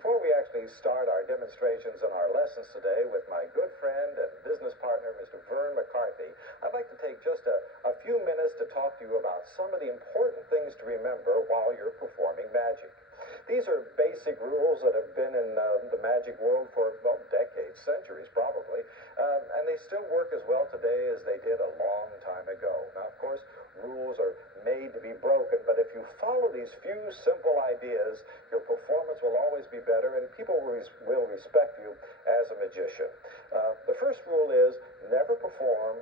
Before we actually start our demonstrations and our lessons today with my good friend and business partner, Mr. Verne McCarthy, I'd like to take just a few minutes to talk to you about some of the important things to remember while you're performing magic. These are basic rules that have been in the magic world for, well, decades, centuries probably, and they still work as well today as they did a long time ago. Now, of course, rules are made to be broken, but if you follow these few simple ideas, your performance will always be better and people will respect you as a magician. The first rule is never perform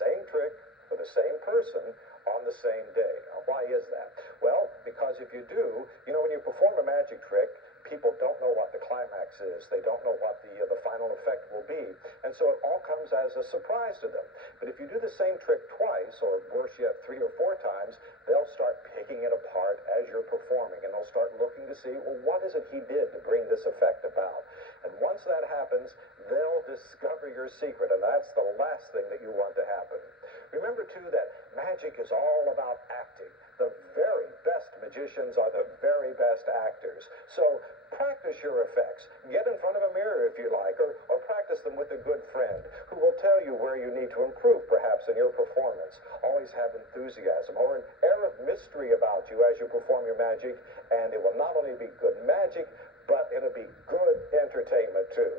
same trick for the same person on the same day. Now, why is that? Well, because if you do, when you perform a magic trick, people don't know what the climax is. They don't know what the final effect will be. And so it all comes as a surprise to them. But if you do the same trick twice, or worse yet, 3 or 4 times, they'll start picking it apart as you're performing, and they'll start looking to see, well, what is it he did to bring this effect about? And once that happens, they'll discover your secret, and that's the last thing that you want to happen. Remember, too, that magic is all about acting. The very best magicians are the very best actors. So practice your effects. Get in front of a mirror if you like, or practice them with a good friend who will tell you where you need to improve, perhaps, in your performance. Always have enthusiasm or an air of mystery about you as you perform your magic, and it will not only be good magic, but it'll be good entertainment, too.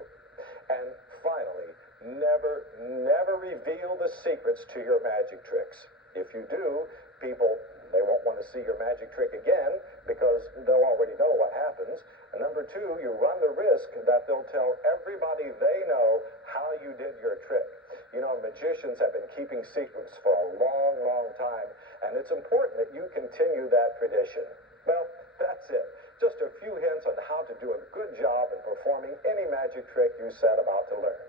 And finally, never reveal the secrets to your magic tricks. If you do, they won't want to see your magic trick again because they'll already know what happens. And number 2, you run the risk that they'll tell everybody they know how you did your trick. Magicians have been keeping secrets for a long, long time, and it's important that you continue that tradition. Well, that's it. Just a few hints on how to do a good job in performing any magic trick you set about to learn.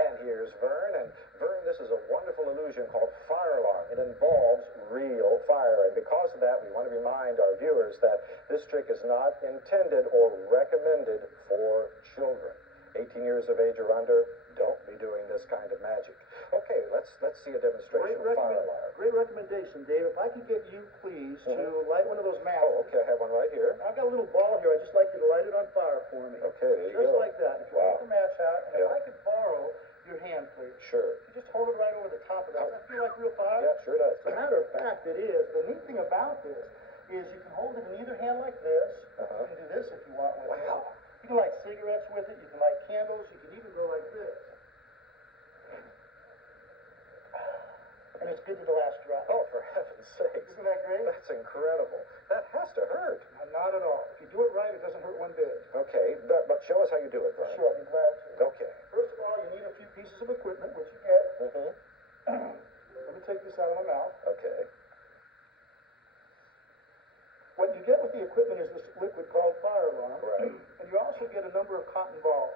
And here's Verne. And Verne, this is a wonderful illusion called fire alarm. It involves real fire. And because of that, we want to remind our viewers that this trick is not intended or recommended for children. 18 years of age or under, don't be doing this kind of magic. Okay, let's see a demonstration of fire alarm. Great recommendation, Dave. If I could get you, please, to light one of those matches. Oh, okay, I have one right here. I've got a little ball here. I'd just like you to light it on fire for me. Okay, there you go. Just like that. If you put the match out, and if I could borrow your hand, please. Sure. You just hold it right over the top of that. Does that feel like real fire? Yeah, sure does. As a matter of fact, it is. The neat thing about this is you can hold it in either hand like this. You can do this if you want with it. Wow. You can light cigarettes with it. You can light candles. You can even go like this. And it's good to the last drop. Oh, for heaven's sakes. Isn't that great? That's incredible. That has to hurt. Not at all. If you do it right, it doesn't hurt one bit. Okay, but show us how you do it, Brian. Sure, I'll be glad to. Okay. First of all, you need a few pieces of equipment, which you get. Let me take this out of my mouth. Okay. What you get with the equipment is this liquid called fire alarm. Right. And you also get a number of cotton balls.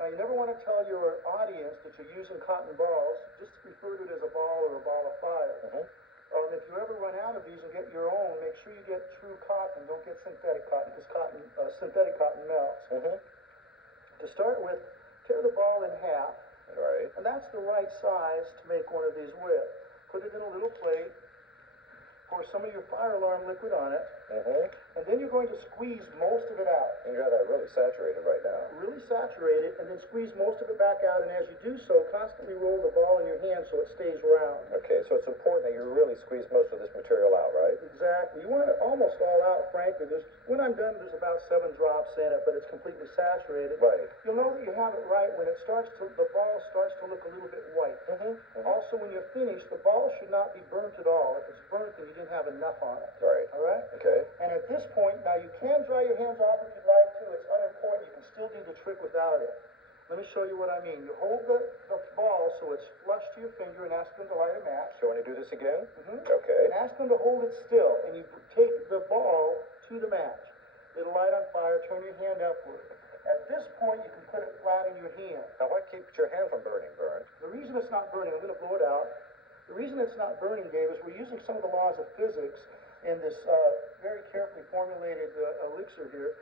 Now, you never want to tell your audience that you're using cotton balls. Just refer to it as a ball or a ball of fire. If you ever run out of these and get your own, make sure you get true cotton. Don't get synthetic cotton, because synthetic cotton melts. To start with, tear the ball in half. Right. And that's the right size to make one of these with. Put it in a little plate. Pour some of your fire alarm liquid on it. And then you're going to squeeze most of it out. You got that really saturated right now. Really saturate it, and then squeeze most of it back out. And as you do so, constantly roll the ball in your hand so it stays round. Okay, so it's important that you really squeeze most of this material out, right? Exactly. You want it almost all out, frankly. When I'm done, there's about 7 drops in it, but it's completely saturated. Right. You'll know that you have it right when the ball starts to look a little bit white. Also, when you're finished, the ball should not be burnt at all. If it's burnt, then you didn't have enough on it. Right. All right? Okay. And at this point, now you can dry your hands off if you'd like to. It's unimportant. You can still do the trick without it. Let me show you what I mean. You hold the ball so it's flush to your finger and ask them to light a match. So when you do this again? Okay. And ask them to hold it still. And you take the ball to the match. It'll light on fire. Turn your hand upward. At this point, you can put it flat in your hand. Now, what keeps your hand from burning, Verne? The reason it's not burning, I'm going to blow it out. The reason it's not burning, Dave, is we're using some of the laws of physics in this very carefully formulated elixir here,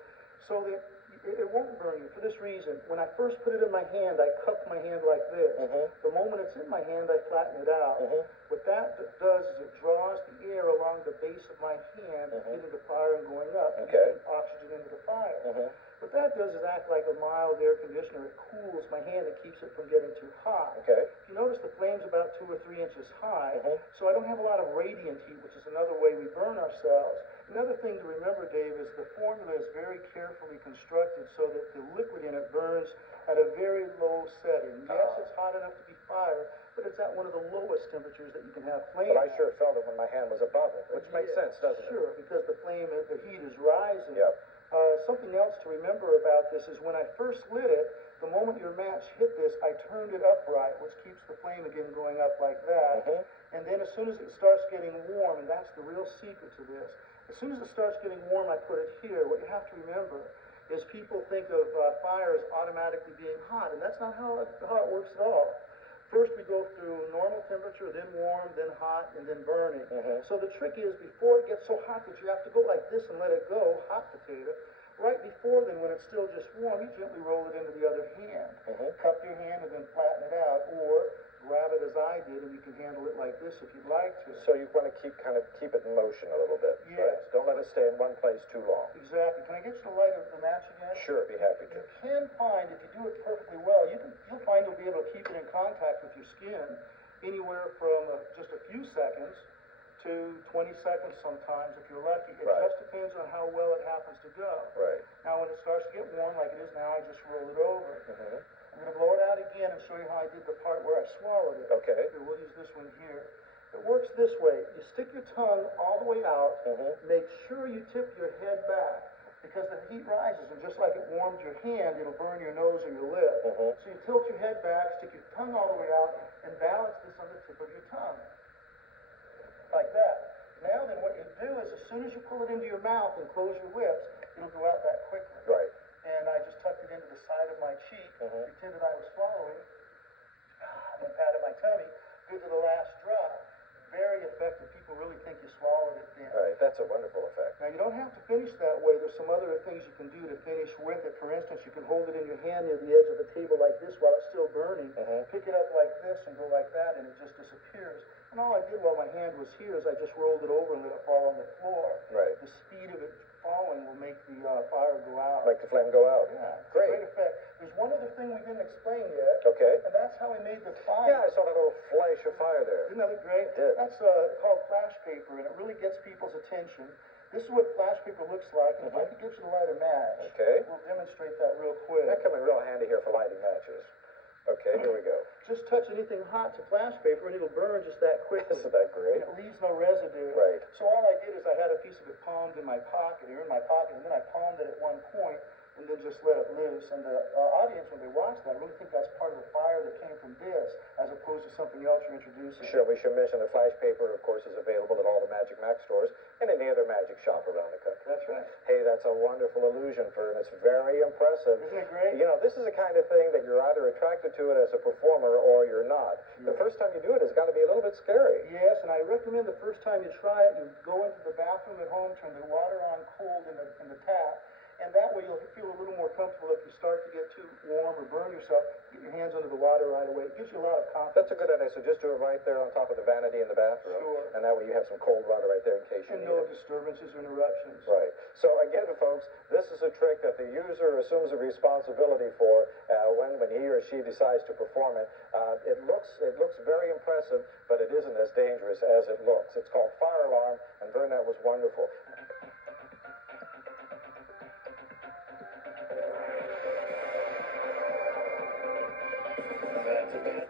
so that it won't burn you. For this reason, when I first put it in my hand, I cup my hand like this. The moment it's in my hand, I flatten it out. What that does is it draws the air along the base of my hand, getting the fire and going up, and getting oxygen into the fire. What that does is act like a mild air conditioner. It cools my hand and keeps it from getting too hot. Okay. If you notice, the flame's about 2 or 3 inches high, Mhm. so I don't have a lot of radiant heat, which is another way we burn ourselves. Another thing to remember, Dave, is the formula is very carefully constructed so that the liquid in it burns at a very low setting. Yes, it's hot enough to be fire, but it's at one of the lowest temperatures that you can have flame But I at. sure felt it when my hand was above it, which makes Yeah, sense, doesn't it? Sure, because the flame, the heat is rising. Yep. Something else to remember about this is when I first lit it, the moment your match hit this, I turned it upright, which keeps the flame again going up like that. Mhm. And then as soon as it starts getting warm, and that's the real secret to this, as soon as it starts getting warm, I put it here. What you have to remember is people think of fire as automatically being hot, and that's not how it works at all. First, we go through normal temperature, then warm, then hot, and then burning. Mhm. So the trick is, before it gets so hot that you have to go like this and let it go, hot potato, right before then, when it's still just warm, you gently roll it into the other hand. Mhm. Cup your hand and then flatten it out, or grab it as I did, and you can handle it like this if you'd like to. So you want to keep it in motion a little bit, Yes. right? Don't let it stay in one place too long. Exactly. Can I get you to light the match again? Sure, be happy to. You can find, if you do it perfectly well, you'll find you'll be able to keep it in contact with your skin anywhere from just a few seconds to 20 seconds sometimes if you're lucky. It Right. just depends on how well it happens to go. Right. Now when it starts to get warm like it is now, I just roll it over. Mhm. I'm going to blow it out again and show you how I did the part where I swallowed it. Okay. Here, we'll use this one here. It works this way. You stick your tongue all the way out. Mhm. Make sure you tip your head back because the heat rises, and just like it warmed your hand, it'll burn your nose or your lip. Mhm. So you tilt your head back, stick your tongue all the way out, and balance this on the tip of your tongue. Like that. Now then, what you do is as soon as you pull it into your mouth and close your lips, it'll go out that quickly. Right. And I just tucked it into the side of my cheek, Mhm. pretended I was swallowing, and then patted my tummy, good to the last drop. Very effective. People really think you swallowed it then. Right. That's a wonderful effect. Now, you don't have to finish that way. There's some other things you can do to finish with it. For instance, you can hold it in your hand near the edge of the table like this while it's still burning. Mhm. Pick it up like this and go like that, and it just disappears. And all I did while my hand was here is I just rolled it over and let it fall on the floor. Right. The speed of it falling will make the fire go out. Make the flame go out. Yeah, it's a Great. great effect. There's one other thing we didn't explain yet, Okay. and that's how we made the fire. Yeah, I saw that little flash of fire there. Isn't that great? It did. That's called flash paper, and it really gets people's attention. This is what flash paper looks like, and if I could get you to light a match, Okay. we'll demonstrate that real quick. That come in real handy here for lighting matches. Okay, here we go. Just touch anything hot to flash paper, and it'll burn just that quickly. Isn't that great? And it leaves no residue. Right. So all I did is I had a piece of it palmed in my pocket, or in my pocket, and then I palmed it at one point, and then just let it loose. And the audience, when they watch that, really think that's part of the fire that came from this, as opposed to something else you're introducing. Sure, we should mention that flash paper, of course, is available at all the Magic Mac stores and any other magic shop around the country. That's right. Hey, that's a wonderful illusion, Verne. It's very impressive. Isn't it great? You know, this is the kind of thing that you're either attracted to it as a performer or you're not. The first time you do it, it's got to be a little bit scary. Yes, and I recommend the first time you try it, you go into the bathroom at home, turn the water on cold in the tap, and that way you'll feel a little more comfortable if you start to get too warm or burn yourself. Get your hands under the water right away. It gives you a lot of confidence. That's a good idea. So just do it right there on top of the vanity in the bathroom. Sure. And that way you have some cold water right there in case you And need no it. disturbances or interruptions. Right. So again, folks, this is a trick that the user assumes a responsibility for when he or she decides to perform it. It looks very impressive, but it isn't as dangerous as it looks. It's called fire alarm, and Verne, that was wonderful. That's a bit.